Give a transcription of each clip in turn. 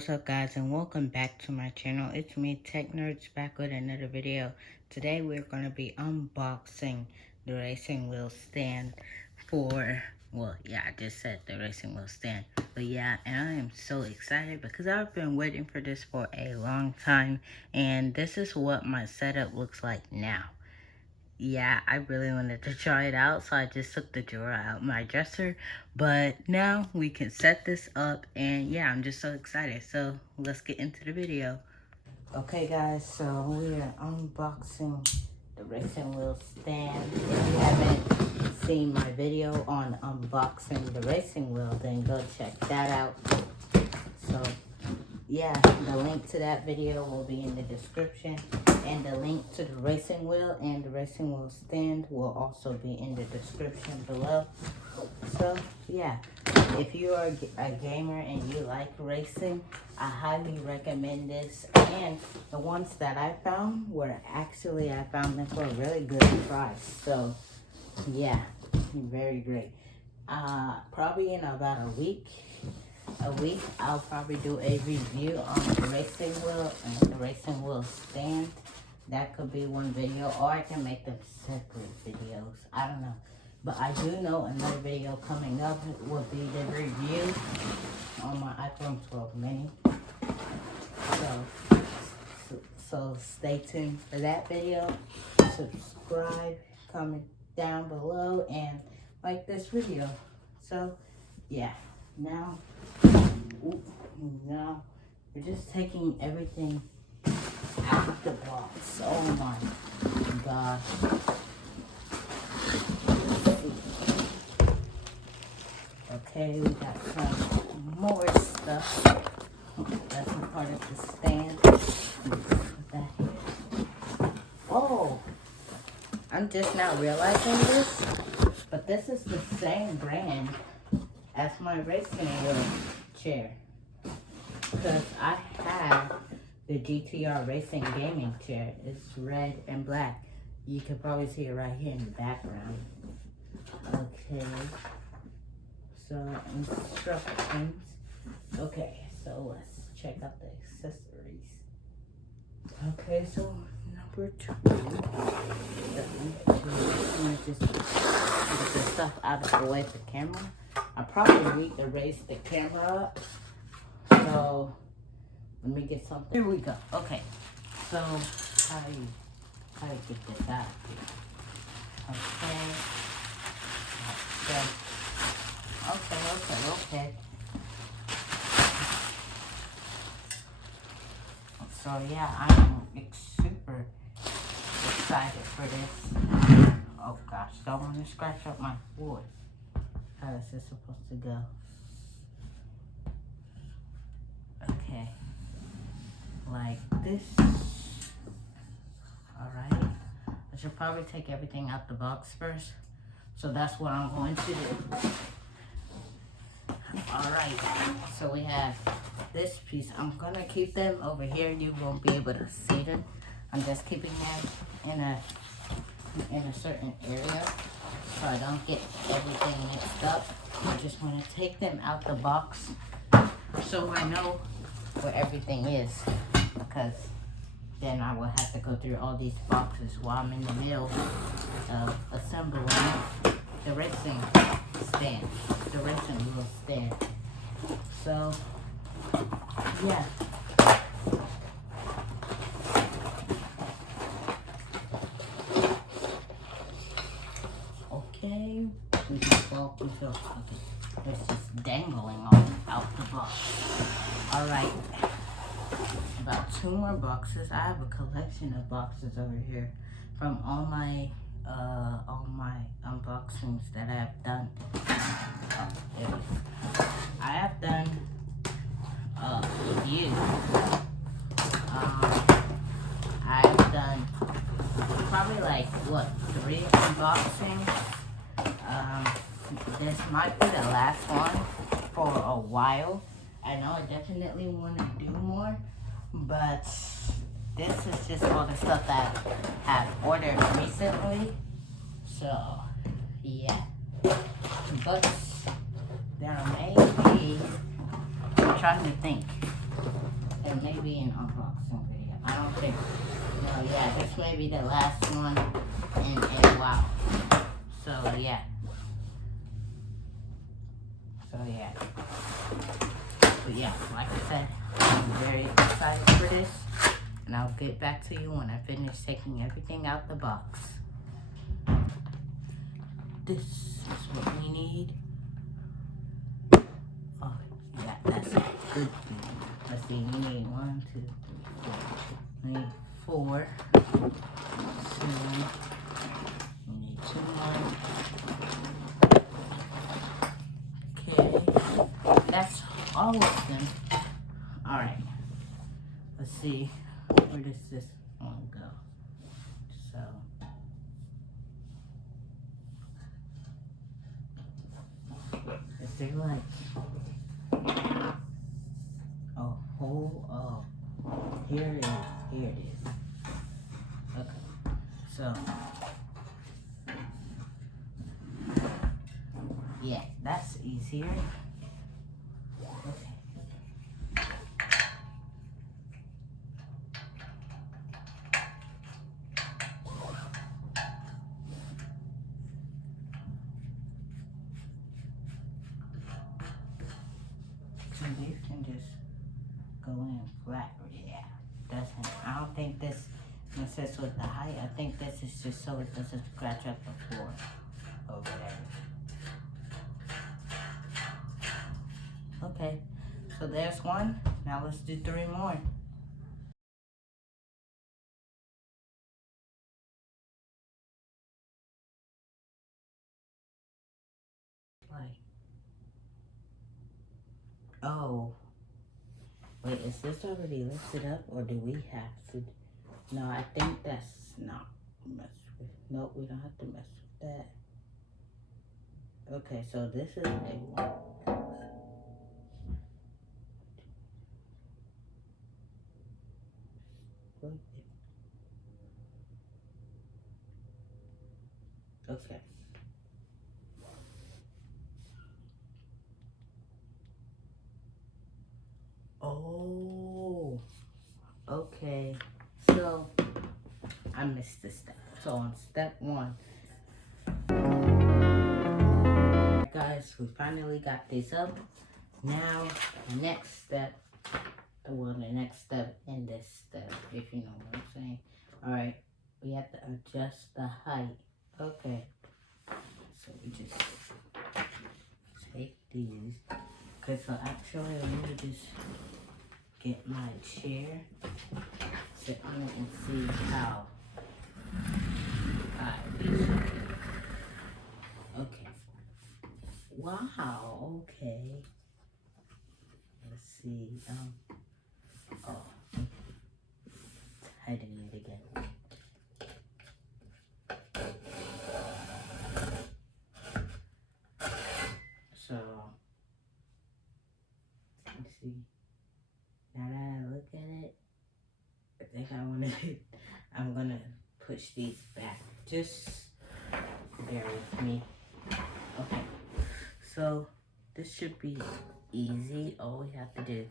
What's up guys, and welcome back to my channel. It's me, Tech Nerds, back with another video. Today we're going to be unboxing the racing wheel stand for, well, yeah, I just said the racing wheel stand. But yeah, and I am so excited because I've been waiting for this for a long time. And this is what my setup looks like now. Yeah, I really wanted to try it out, so I just took the drawer out my dresser. But now we can set this up, and yeah, I'm just so excited. So let's get into the video. Okay guys, so we are unboxing the racing wheel stand. If you haven't seen my video on unboxing the racing wheel, then go check that out. So yeah, the link to that video will be in the description, and the link to the racing wheel and the racing wheel stand will also be in the description below. So yeah, if you are a gamer and you like racing, I highly recommend this. And the ones that I found were actually, I found them for a really good price. So yeah, very great. Probably in about a week, I'll probably do a review on the racing wheel and the racing wheel stand. That could be one video, or I can make them separate videos. I don't know. But I do know another video coming up will be the review on my iPhone 12 mini. So stay tuned for that video. Subscribe, comment down below, and like this video. So yeah, now we're just taking everything out of the box. Oh my gosh. Okay, we got some more stuff. That's a part of the stand. Put that here. Oh, I'm just now realizing this, but this is the same brand as my racing wheel chair. Because I have the GTR Racing Gaming Chair. It's red and black. You can probably see it right here in the background. Okay. So, instructions. Okay, so let's check out the accessories. Okay, so number 2. I'm gonna just get the stuff out of the way of the camera. I probably need to raise the camera up. So let me get something. Here we go. Okay. So how do you get this out of here? Okay. So yeah, I'm super excited for this. Oh gosh, don't want to scratch up my wood. How is this supposed to go? Okay, like this. Alright, I should probably take everything out the box first. So that's what I'm going to do. Alright, so we have this piece. I'm going to keep them over here. You won't be able to see them. I'm just keeping them in a certain area so I don't get everything mixed up. I just want to take them out the box so I know where everything is, because then I will have to go through all these boxes while I'm in the middle of assembling the racing stand, the racing wheel stand. So yeah. Okay, we just walk until, okay, it's just dangling all out the box. Alright, about 2 more boxes. I have a collection of boxes over here from all my unboxings that I have done. I have done a few. I've done probably like, what, 3 unboxings. This might be the last one for a while. I know I definitely want to do more, but this is just all the stuff that I've ordered recently. So yeah, but there may be, I'm trying to think. there may be an unboxing video. I don't think. No, yeah, this may be the last one in a while. So yeah. But yeah, like I said, I'm very excited for this. And I'll get back to you when I finish taking everything out the box. This is what we need. Oh, yeah, that's a good thing. Let's see, we need 1, 2, 3, 4. We need 4. So, we need 2 more. Okay, that's all of them. Alright, let's see, where does this one go? So, is there like a whole, oh, here it is. Okay, so, yeah, that's easier. Okay. And these can just go in flat, yeah. Doesn't, I don't think this assists with the height. I think this is just so it doesn't scratch up the floor over there. Okay, so there's one. Now let's do 3 more. Like, oh, wait, is this already lifted up or do we have to? No, I think that's not messed with. Nope, we don't have to mess with that. Okay, so this is a one. Okay. Oh, okay. So I missed this step. So on step 1, guys, we finally got this up. Now the next step, well, the next step in this step, if you know what I'm saying. All right, we have to adjust the height. Okay, so we just take these. Okay, so actually I'm gonna just get my chair, sit on it and see how high these should be. Okay. Wow, okay. Let's see. Oh, tighten it again. So, let's see. Now that I look at it, I think I'm gonna push these back. Just bear with me. Okay. So, this should be easy. All we have to do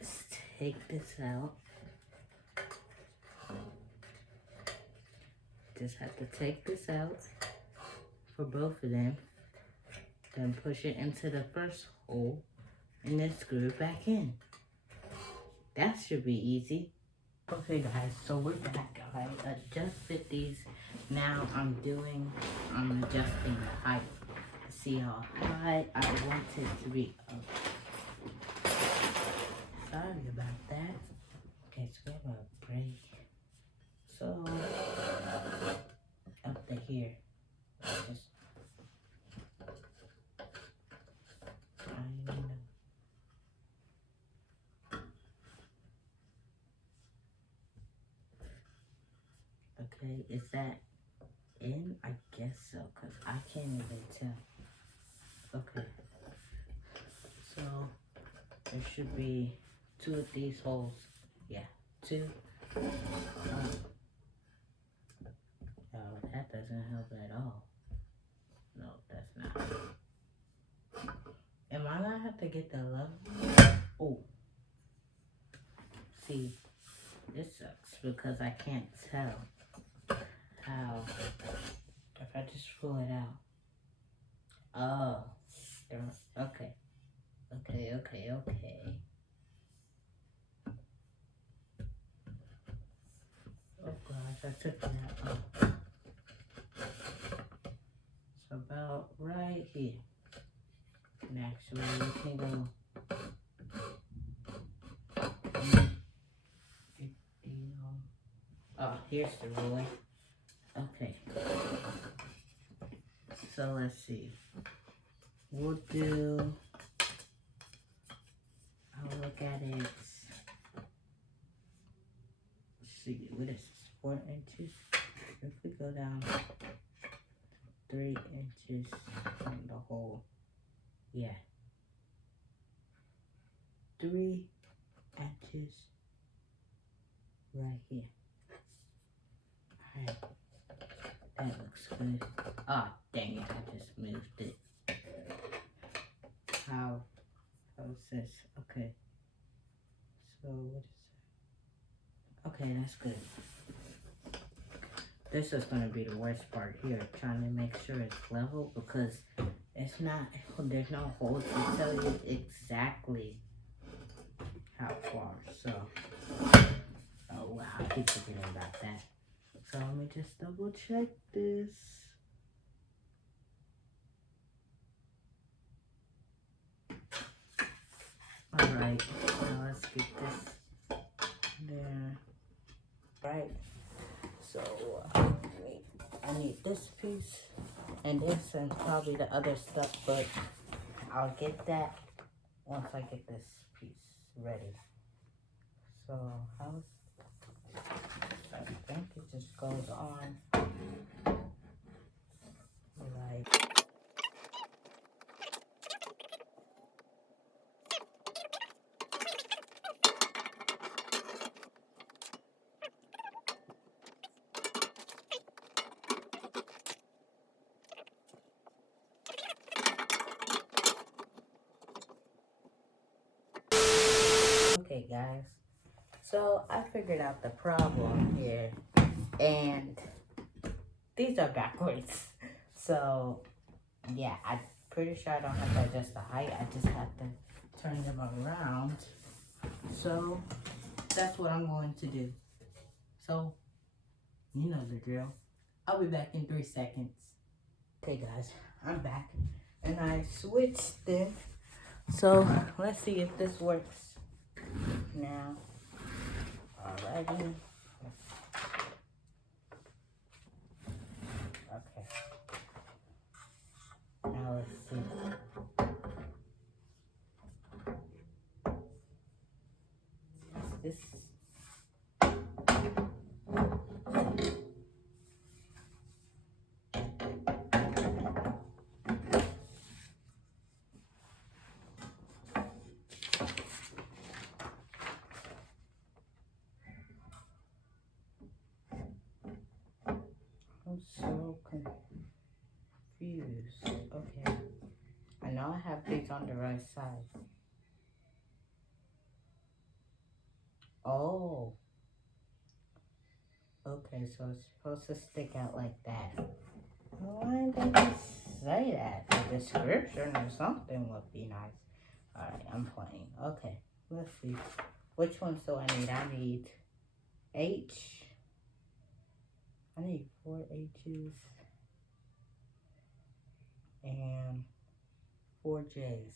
is take this out. Just have to take this out for both of them. Then push it into the first hole and then screw it back in. That should be easy. Okay guys, so we're back. I adjusted these. Now I'm adjusting the height to see how high I want it to be. Sorry about that. Okay, so we have a break. So up to here. Just okay, is that in? I guess so, because I can't even tell. Okay. So there should be 2 of these holes. Yeah, 2. Oh, that doesn't help at all. No, that's not. Am I gonna have to get the level? Oh. See, this sucks because I can't tell how, if I just pull it out. Oh, okay. Okay. Oh gosh, I took that off. It's about right here. And actually, we can go. Oh, here's the ruler. Okay. So let's see. We'll do. I'll look at it. Let's see, what is this? 4 inches. If we go down 3 inches from the hole. Yeah. 3 inches right here. Alright. That looks good. Oh, dang it. I just moved it. How's this? Okay. So, what is that? Okay, that's good. This is going to be the worst part here. Trying to make sure it's level because it's not, there's no holes to tell you exactly how far. So, oh wow, I keep forgetting about that. So let me just double check this. Alright, now let's get this there. Right, so I need this piece and this and probably the other stuff, but I'll get that once I get this piece ready. So I think it just goes on like. Okay guys, so I figured out the problem here, and these are backwards. So yeah, I'm pretty sure I don't have to adjust the height, I just have to turn them around. So that's what I'm going to do. So you know the drill. I'll be back in 3 seconds. Okay guys, I'm back and I switched it. So let's see if this works now. Alrighty. Okay. Now let's see. This. I'm so confused. Okay. I know I have these on the right side. Oh. Okay, so it's supposed to stick out like that. Why did they say that? The description or something would be nice. Alright, I'm playing. Okay, let's see. Which ones do I need? I need H. I need 4 H's. And 4 J's.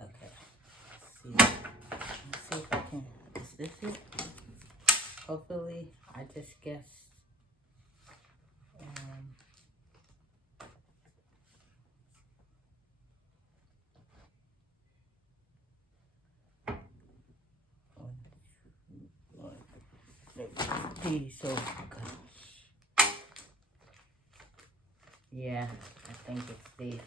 Okay. Let's see if I can. Is this it? Hopefully, I just guessed. So gosh. Yeah, I think it's these.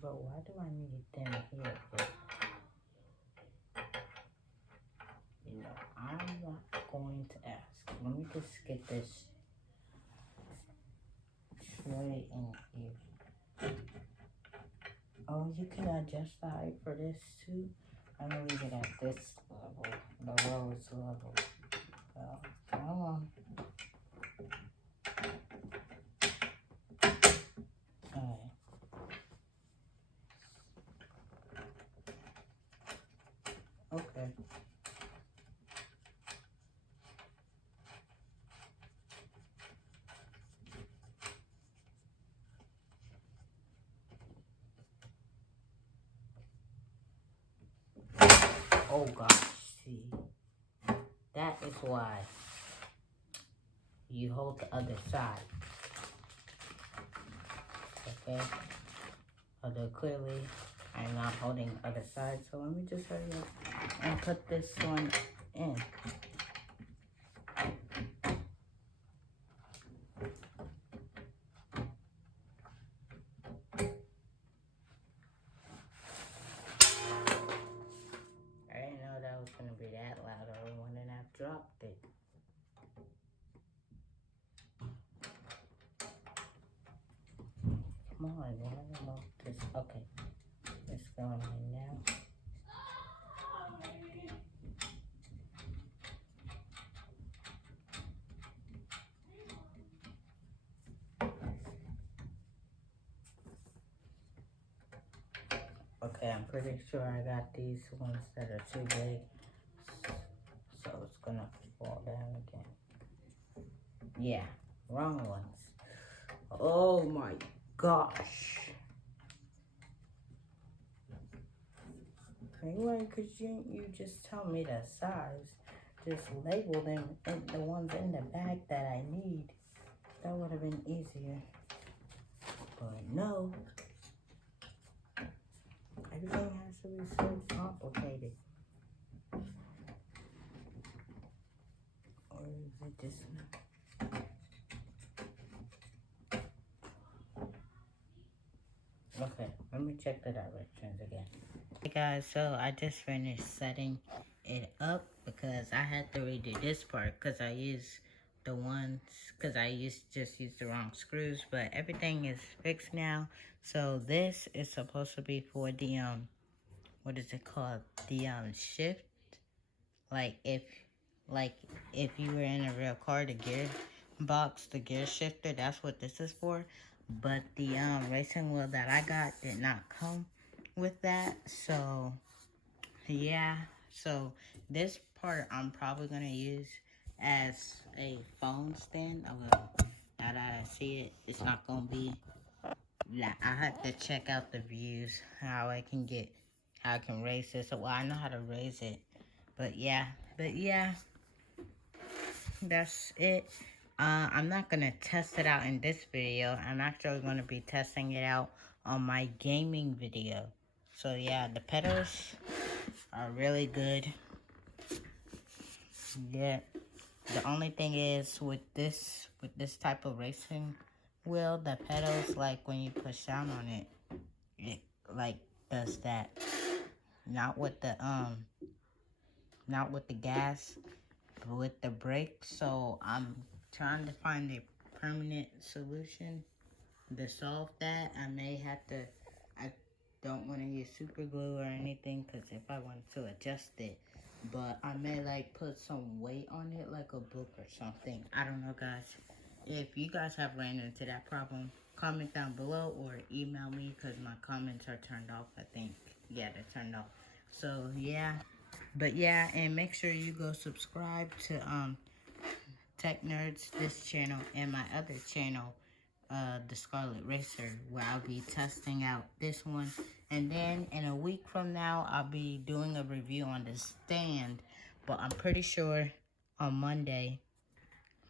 But why do I need them here? just get this straight in here. Oh, you can adjust the height for this too. I'm gonna leave it at this level, the lowest level. So, come on. Alright. Okay. Oh gosh, see. That is why you hold the other side. Okay? Although clearly I'm not holding the other side, so let me just hurry up and put this one in. I didn't know that was gonna be that loud, or I wouldn't have dropped it. Come on, why don't I this? Okay, it's going in now. Okay, I'm pretty sure I got these ones that are too big, so it's gonna fall down again. Yeah, wrong ones. Oh my gosh. Anyway, could you just tell me the size? Just label them and the ones in the bag that I need. That would have been easier. But no. Everything has to be so complicated. Or is it just... Okay, let me check the directions again. Hey guys, so I just finished setting it up because I had to redo this part because I used just used the wrong screws, but everything is fixed now. So this is supposed to be for the what is it called? The shift. Like if you were in a real car, the gear box, the gear shifter, that's what this is for. But the racing wheel that I got did not come with that. So yeah, so this part I'm probably gonna use as a phone stand. Although now that I see it, it's not gonna be. I have to check out the views, how I can raise this. Well, I know how to raise it, but yeah, that's it. I'm not gonna test it out in this video. I'm actually gonna be testing it out on my gaming video. So yeah, the pedals are really good. Yeah. The only thing is with this type of racing wheel, the pedals, like when you push down on it, it like does that. Not with the gas, but with the brake. So I'm trying to find a permanent solution to solve that. I don't want to use super glue or anything, because if I want to adjust it, but I may like put some weight on it, like a book or something. I don't know, guys. If you guys have ran into that problem, comment down below or email me, because my comments are turned off, I think. Yeah, they're turned off. So yeah, but yeah, and make sure you go subscribe to Tech Nerds, this channel, and my other channel, the Scarlet Racer, where I'll be testing out this one. And then in a week from now, I'll be doing a review on the stand. But I'm pretty sure on Monday,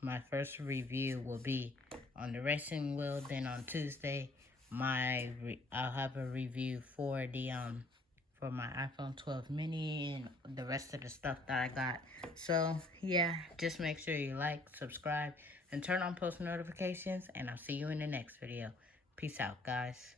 my first review will be on the racing wheel. Then on Tuesday, I'll have a review for the for my iPhone 12 mini and the rest of the stuff that I got. So yeah, just make sure you like, subscribe, and turn on post notifications, and I'll see you in the next video. Peace out, guys.